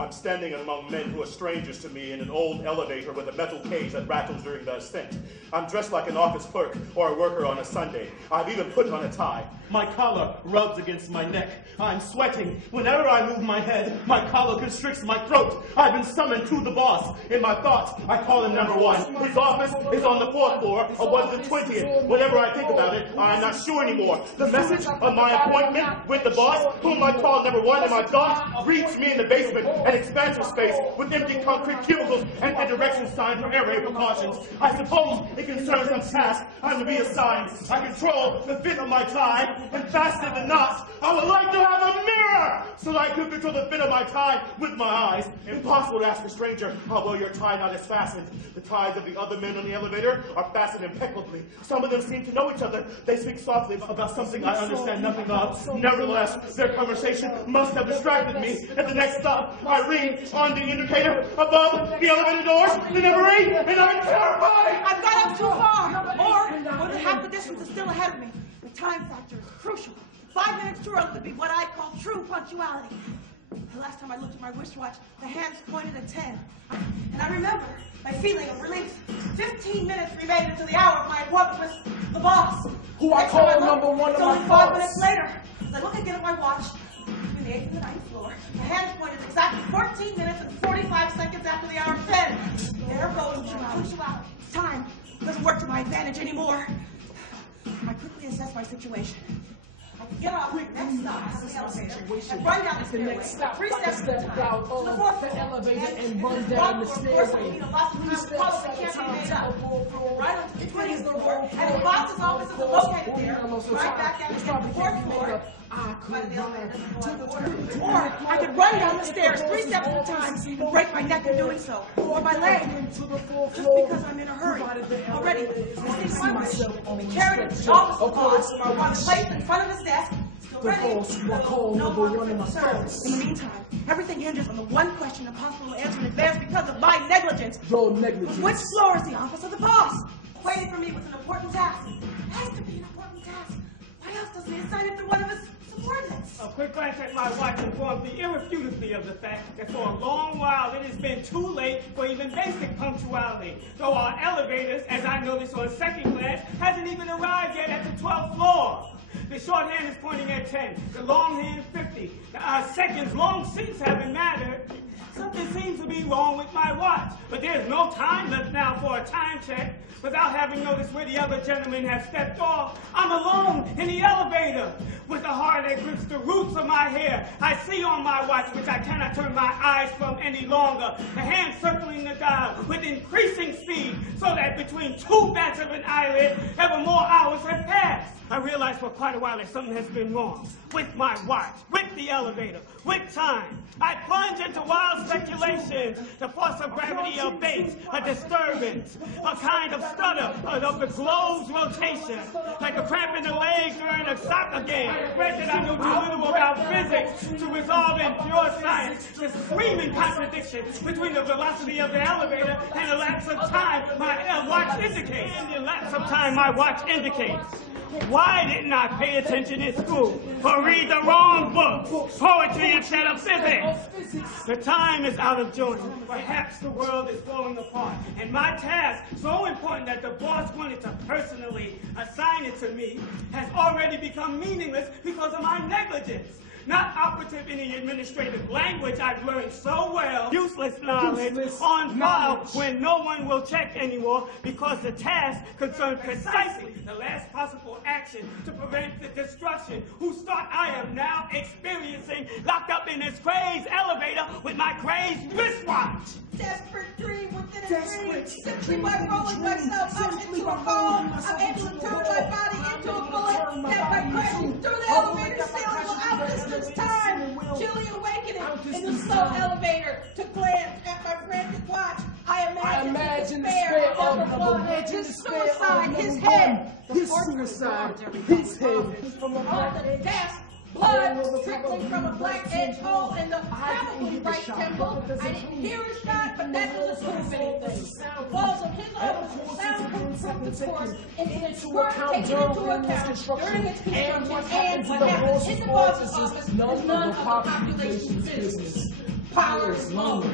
I'm standing among men who are strangers to me in an old elevator with a metal cage that rattles during the ascent. I'm dressed like an office clerk or a worker on a Sunday. I've even put on a tie. My collar rubs against my neck. I'm sweating. Whenever I move my head, my collar constricts my throat. I've been summoned to the boss. In my thoughts, I call him number one. His office is on the 4th floor of 120th. Whenever I think about it, I'm not sure anymore. The message of my appointment with the boss, whom I call number one in my thoughts, reached me in the basement, an expansive space with empty concrete cubicles and a direction sign for airway precautions. I suppose it concerns some task I'm to be assigned. I control the fit of my tie and fasten the knots. I would like to have a mirror so that I could control the fit of my tie with my eyes. Impossible to ask a stranger how well your tie knot is fastened. The ties of the other men on the elevator are fastened impeccably. Some of them seem to know each other. They speak softly about something I understand nothing of. Nevertheless, their conversation must have distracted me. At the next stop, I read on the indicator above the elevator doors, the number 8, and I'm terrified! I've got up too far, or more than half the distance is still ahead of me. The time factor is crucial. 5 minutes too early to be what I call true punctuality. The last time I looked at my wristwatch, the hands pointed at 10. And I remember my feeling of relief. 15 minutes remained until the hour of my appointment with the boss. Who I call number one of my thoughts. It's only 5 minutes later. As I look again at my watch, between the 8th and the 9th floor, the hands pointed exactly 14 minutes and 45 seconds after the hour of 10. There goes punctuality. Time doesn't work to my advantage anymore. I quickly assess my situation. I can get off the next stop of the elevator and run down the stairway. 3 steps at a time. To the 4th floor. Elevator and run down the stairway. Right onto the 20th floor. And the boss's office is located there. Right back down to the 4th floor. Or I could run down the stairs 3 steps at a time and break my neck in doing so. Or my leg. Just because I'm in a hurry. Already, I see my watch. Be carried to the office of the boss on the plate in front of his desk. Still ready. No more concerns. In the meantime, everything hinges on the one question impossible to answer in advance because of my negligence. Your negligence. Which floor is the office of the boss? Waiting for me was an important task. It has to be an important task. Why else doesn't he assign it to one of his subordinates? A quick glance at my watch informs me irrefutably of the fact that for a long while it has been too late for even basic punctuality. Though our elevators, as I noticed on second glance, hasn't even arrived yet at the 12th floor. The short hand is pointing at 10, the long hand 50. Seconds, long seats haven't mattered. Something seems to be wrong with my watch, but there's no time left now for a time check. Without having noticed where the other gentleman has stepped off, I'm alone in the elevator. With a heart that grips the roots of my hair, I see on my watch, which I cannot turn my eyes from any longer, the hand circling the dial with increasing speed, so that between 2 bats of an eyelid, ever more hours have passed. I realized for quite a while that something has been wrong with my watch, with the elevator, with time. I plunge into wild speculations. The force of gravity abates, a disturbance, a kind of stutter of the globe's rotation, like a cramp in the leg during a soccer game. Granted, I know too little about physics to resolve in pure science the screaming contradiction between the velocity of the elevator and the lapse of time my watch indicates. And the lapse of time my watch indicates. Why didn't I pay attention in school or read the wrong book, poetry instead of physics? The time is out of joint. Perhaps the world is falling apart. And my task, so important that the boss wanted to personally assign it to me, has already become meaningless because of my negligence. Not operative in the administrative language I've learned so well. Useless knowledge on file when no one will check anymore because the task concerns precisely the last possible action to prevent the destruction whose start I am now experiencing locked up in this crazed elevator with my crazed wristwatch. Desperate dream within a dream. Simply by rolling myself up into a foam, I'm able to turn my body into a bullet that by crashing through the elevator ceiling will outdistance time. Chilly awakening in the slow elevator to glance at my frantic watch. I imagine the despair of number one. His suicide, his head. His suicide, his head. On the desk. Blood trickling from a black edge hole in the probably right temple. I didn't hear a shot, but that doesn't prove anything. Walls of his office soundproof from the course, incidents were taken into account during its construction, and what happens in the boss's office is none of the population's business. Pilots lonely.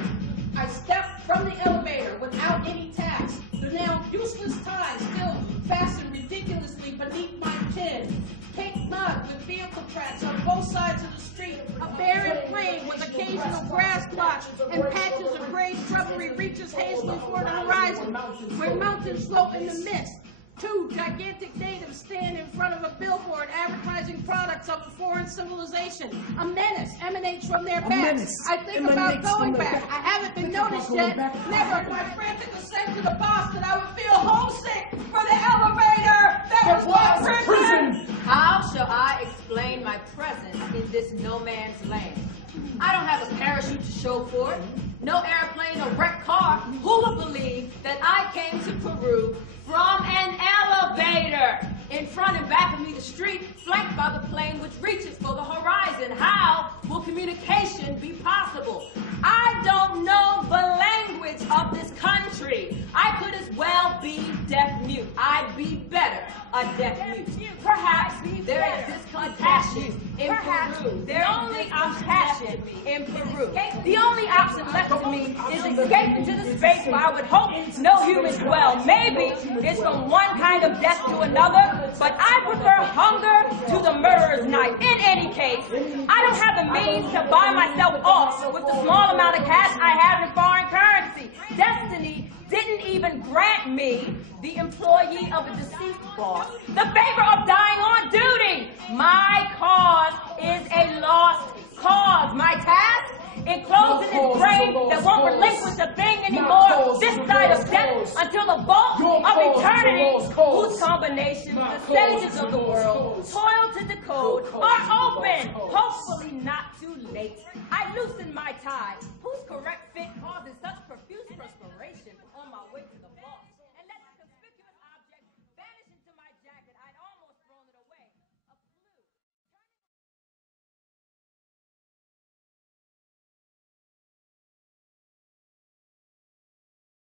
I stepped from the elevator without any tax. The now useless tie still fastened ridiculously beneath my chin. Caked mud with vehicle tracks on both sides of the street. A barren plain with occasional grass plots and patches of gray shrubbery reaches hazily toward the horizon, where mountains float in the mist. Two gigantic natives stand in front of a billboard advertising products of a foreign civilization. A menace emanates from their backs. I think about going back. I haven't been noticed yet. Never. My frantic assent to the boss that I would feel homesick for the elevator that was my prison. How shall I explain my presence in this no man's land? I don't have a parachute to show for it. No airplane or wrecked car. Who would believe that I came to Peru from an elevator? In front and back of me, the street, flanked by the plane which reaches for the horizon. How will communication be possible? I don't know the language of this country. I could as well be deaf-mute. I'd be better a deaf-mute. Perhaps there exists compassion in Peru. The only option in Peru. The only option left to me is escape into the space where I would hope no humans dwell. Maybe it's from one kind of death to another, but I prefer hunger to the murderer's knife. In any case, I don't have the means to buy myself off with the small amount of cash I have in foreign currency. Destiny didn't even grant me, the employee of a deceased boss, the favor of dying on duty. My cause is a lost cause. My task? Enclosed in this brain that won't relinquish a thing anymore this side of death until the vault of eternity, whose combinations, the stages of the world, toil to decode, are open, hopefully not too late. I loosen my tie, whose correct fit causes such perfection.